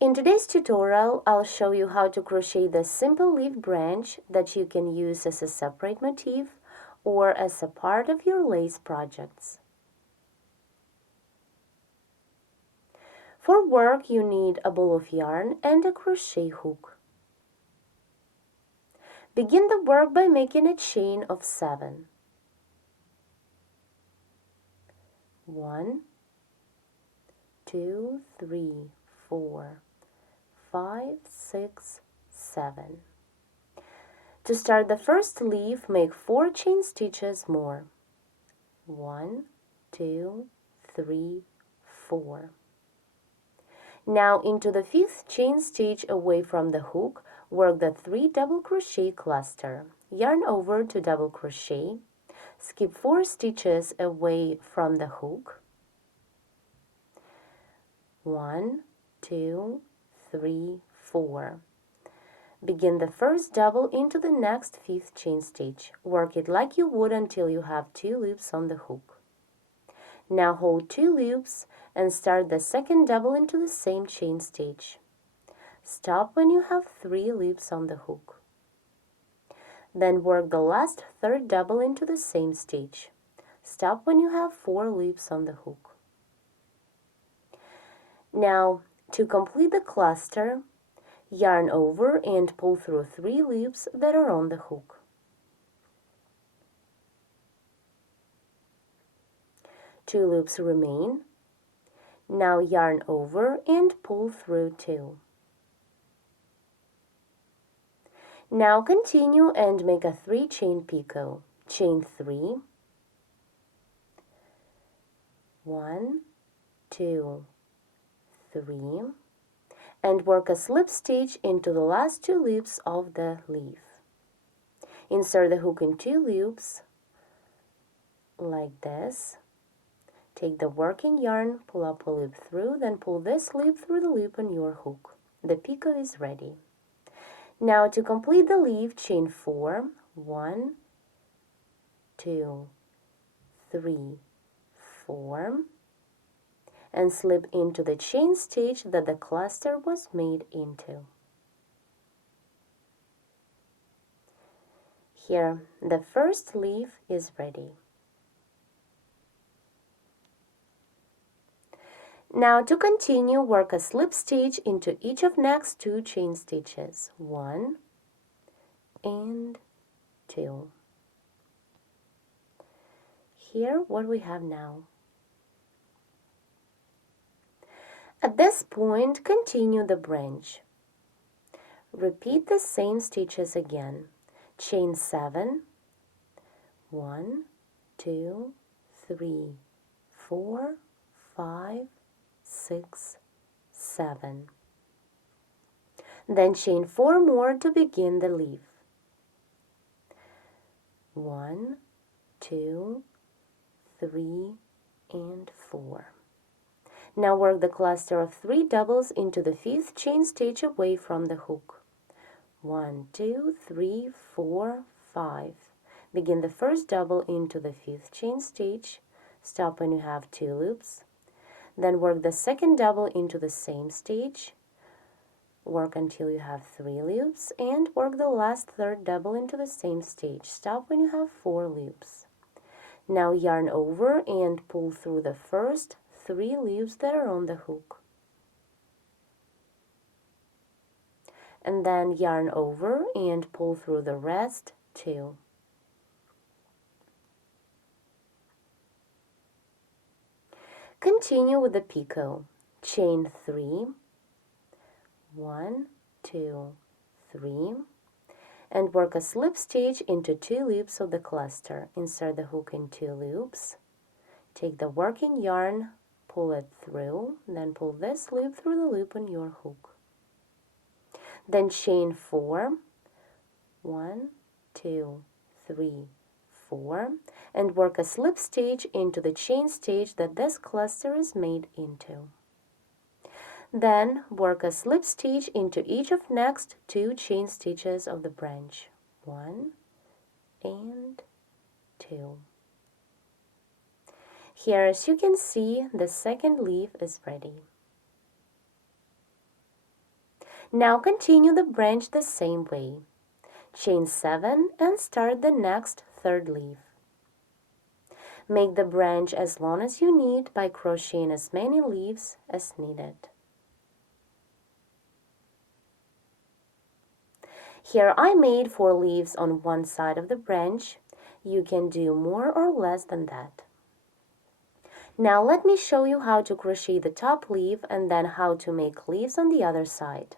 In today's tutorial, I'll show you how to crochet the simple leaf branch that you can use as a separate motif or as a part of your lace projects. For work, you need a ball of yarn and a crochet hook. Begin the work by making a chain of 7. 1, 2, 3, 4, 5, 6, 7. To start the first leaf, make 4 chain stitches more. 1, 2, 3, 4. Now into the 5th chain stitch away from the hook, work the 3 double crochet cluster. Yarn over to double crochet. Skip 4 stitches away from the hook. 1, 2, 3, 4. Begin the first double into the next 5th chain stitch. Work it like you would until you have 2 loops on the hook. Now hold 2 loops and start the second double into the same chain stitch. Stop when you have 3 loops on the hook. Then work the last third double into the same stitch. Stop when you have 4 loops on the hook. Now, to complete the cluster, yarn over and pull through 3 loops that are on the hook. Two loops remain. Now yarn over and pull through 2. Now continue and make a 3 chain picot. Chain 3, 1, 2, 3, and work a slip stitch into the last 2 loops of the leaf. Insert the hook in 2 loops like this. Take the working yarn, pull up a loop through, then pull this loop through the loop on your hook. The picot is ready. Now to complete the leaf, chain 4, 1, 2, 3, 4, and slip into the chain stitch that the cluster was made into. Here, the first leaf is ready. Now to continue, work a slip stitch into each of next 2 chain stitches, 1 and 2. Here, what we have now. At this point, continue the branch. Repeat the same stitches again. Chain 7, 1, 2, 3, 4, 5, 6, 7. Then chain 4 more to begin the leaf. 1, 2, 3, and 4. Now work the cluster of 3 doubles into the 5th chain stitch away from the hook. 1, 2, 3, 4, 5. Begin the first double into the 5th chain stitch. Stop when you have 2 loops. Then work the second double into the same stitch. Work until you have 3 loops and work the last third double into the same stitch. Stop when you have 4 loops. Now yarn over and pull through the first 3 loops that are on the hook. And then yarn over and pull through the rest 2. Continue with the picot. Chain 3, 1, 2, 3, and work a slip stitch into 2 loops of the cluster. Insert the hook in 2 loops. Take the working yarn, pull it through, then pull this loop through the loop on your hook. Then chain 4, 1, 2, 3, 4, and work a slip stitch into the chain stitch that this cluster is made into. Then work a slip stitch into each of next 2 chain stitches of the branch, 1 and 2. Here, as you can see, the second leaf is ready. Now continue the branch the same way. Chain 7 and start the next third leaf. Make the branch as long as you need by crocheting as many leaves as needed. Here I made 4 leaves on one side of the branch. You can do more or less than that. Now let me show you how to crochet the top leaf and then how to make leaves on the other side.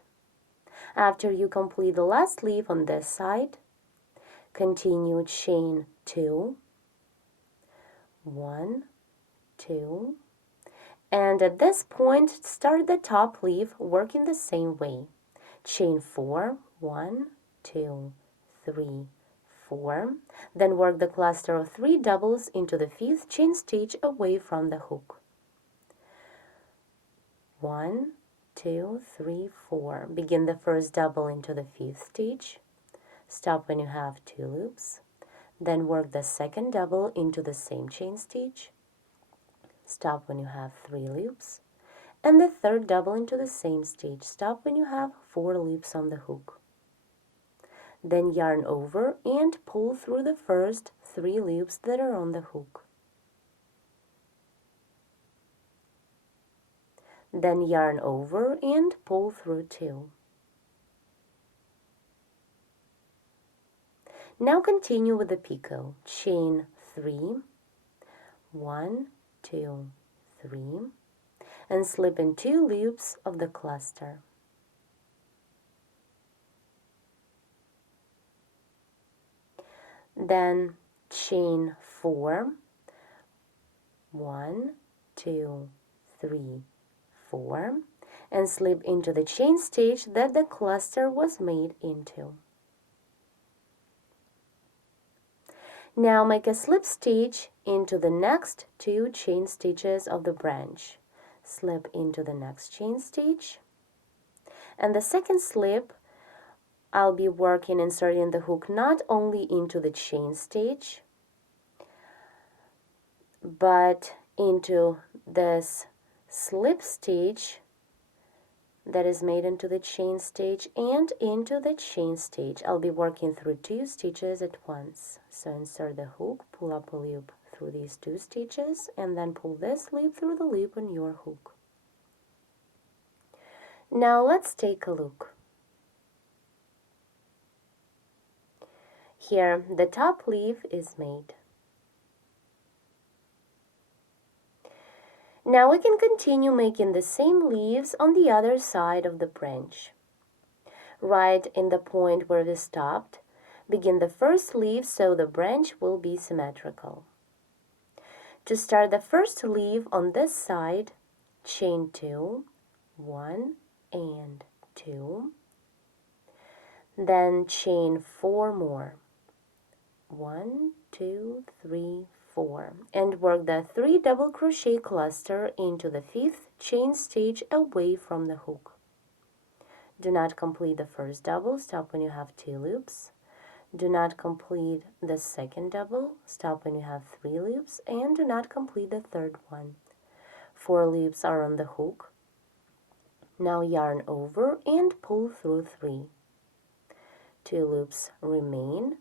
After you complete the last leaf on this side, continue chain 2, 1, 2, and at this point start the top leaf working the same way. Chain 4, 1, 2, 3, 4, then work the cluster of 3 doubles into the 5th chain stitch away from the hook. 1, 2, 3, 4. Begin the first double into the 5th stitch. Stop when you have 2 loops. Then work the second double into the same chain stitch. Stop when you have 3 loops. And the third double into the same stitch. Stop when you have 4 loops on the hook. Then yarn over and pull through the first 3 loops that are on the hook. Then yarn over and pull through 2. Now continue with the picot. Chain 3, 1, 2, 3, and slip in 2 loops of the cluster. Then chain 4, 1, 2, 3, 4, and slip into the chain stitch that the cluster was made into. Now make a slip stitch into the next 2 chain stitches of the branch. Slip into the next chain stitch, and the second slip I'll be working inserting the hook not only into the chain stitch but into this slip stitch that is made into the chain stitch and into the chain stitch. I'll be working through 2 stitches at once. So insert the hook, pull up a loop through these 2 stitches, and then pull this loop through the loop on your hook. Now let's take a look. Here the top leaf is made. Now we can continue making the same leaves on the other side of the branch. Right in the point where we stopped, begin the first leaf so the branch will be symmetrical. To start the first leaf on this side, chain 2, 1 and 2, then chain 4 more. 1, 2, 3, 4, and work the 3 double crochet cluster into the 5th chain stitch away from the hook. Do not complete the first double, stop when you have 2 loops. Do not complete the second double, stop when you have 3 loops, and do not complete the third one. 4 loops are on the hook. Now yarn over and pull through 3. 2 loops remain.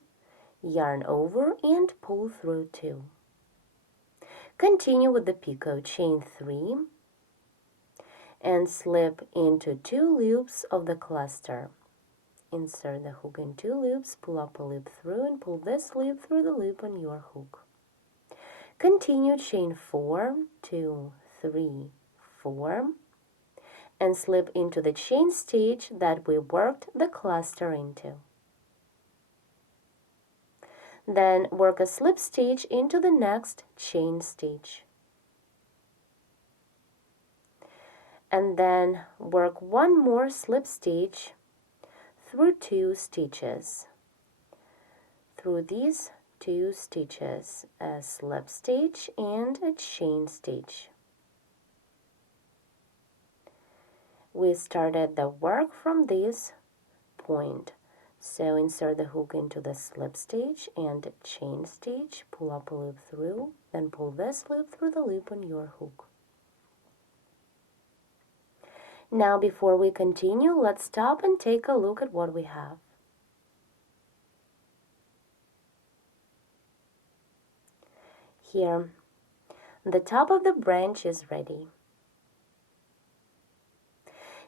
Yarn over and pull through 2. Continue with the picot. Chain 3 and slip into 2 loops of the cluster. Insert the hook in 2 loops, pull up a loop through and pull this loop through the loop on your hook. Continue chain 4, 2, 3, 4 and slip into the chain stitch that we worked the cluster into. Then work a slip stitch into the next chain stitch. And then work 1 more slip stitch through 2 stitches. Through these 2 stitches, a slip stitch and a chain stitch. We started the work from this point. So insert the hook into the slip stitch and chain stitch, pull up a loop through, then pull this loop through the loop on your hook. Now before we continue, let's stop and take a look at what we have. Here, the top of the branch is ready.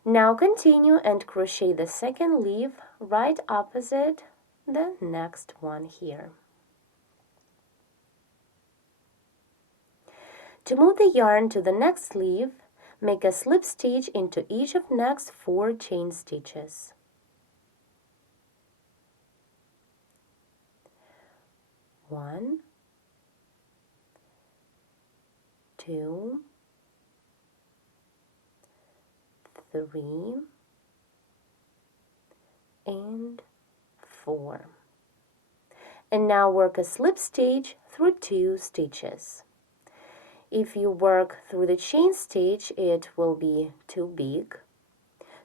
Now continue and crochet the second leaf right opposite the next one here. To move the yarn to the next leaf, make a slip stitch into each of next 4 chain stitches. 1, 2, 3, and 4. And now work a slip stitch through 2 stitches. If you work through the chain stitch, it will be too big.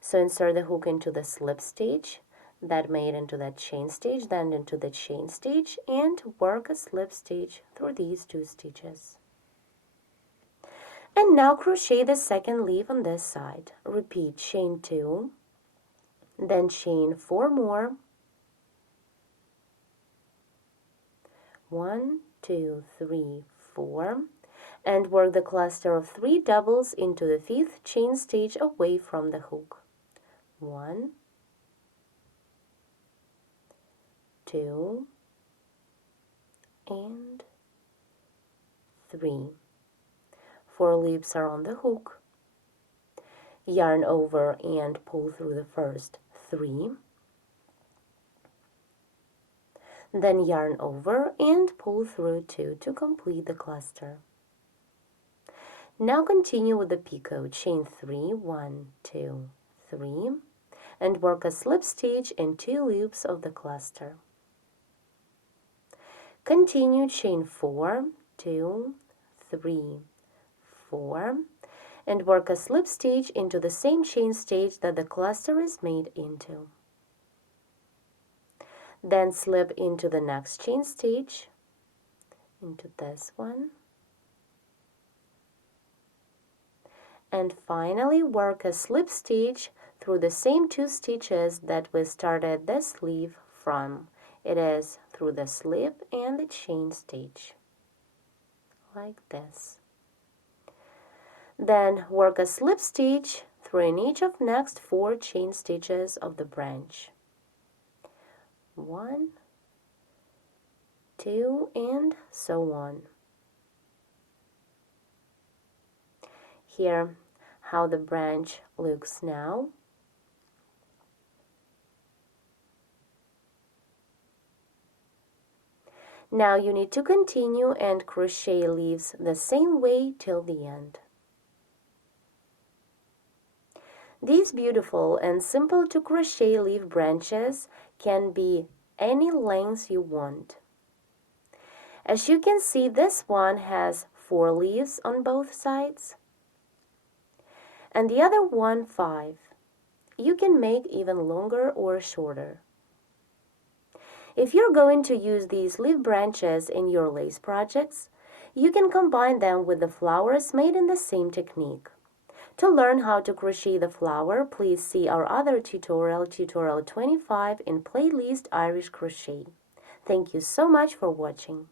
So insert the hook into the slip stitch, that made into that chain stitch, then into the chain stitch, and work a slip stitch through these 2 stitches. And now crochet the second leaf on this side. Repeat chain 2, then chain 4 more. 1, 2, 3, 4, and work the cluster of 3 doubles into the 5th chain stitch away from the hook. 1, 2, and 3. 4 loops are on the hook. Yarn over and pull through the first 3. Then yarn over and pull through 2 to complete the cluster. Now continue with the picot, chain 3, 1, 2, 3, and work a slip stitch in 2 loops of the cluster. Continue chain 4, 2, 3, 4, and work a slip stitch into the same chain stitch that the cluster is made into. Then slip into the next chain stitch, into this one, and finally work a slip stitch through the same 2 stitches that we started this leaf from. It is through the slip and the chain stitch, like this. Then work a slip stitch through in each of next 4 chain stitches of the branch. 1, 2, and so on. Here, how the branch looks now. Now you need to continue and crochet leaves the same way till the end. These beautiful and simple to crochet leaf branches can be any length you want. As you can see, this one has 4 leaves on both sides, and the other one 5. You can make even longer or shorter. If you're going to use these leaf branches in your lace projects, you can combine them with the flowers made in the same technique. To learn how to crochet the flower, please see our other tutorial, tutorial 25 in playlist Irish Crochet. Thank you so much for watching.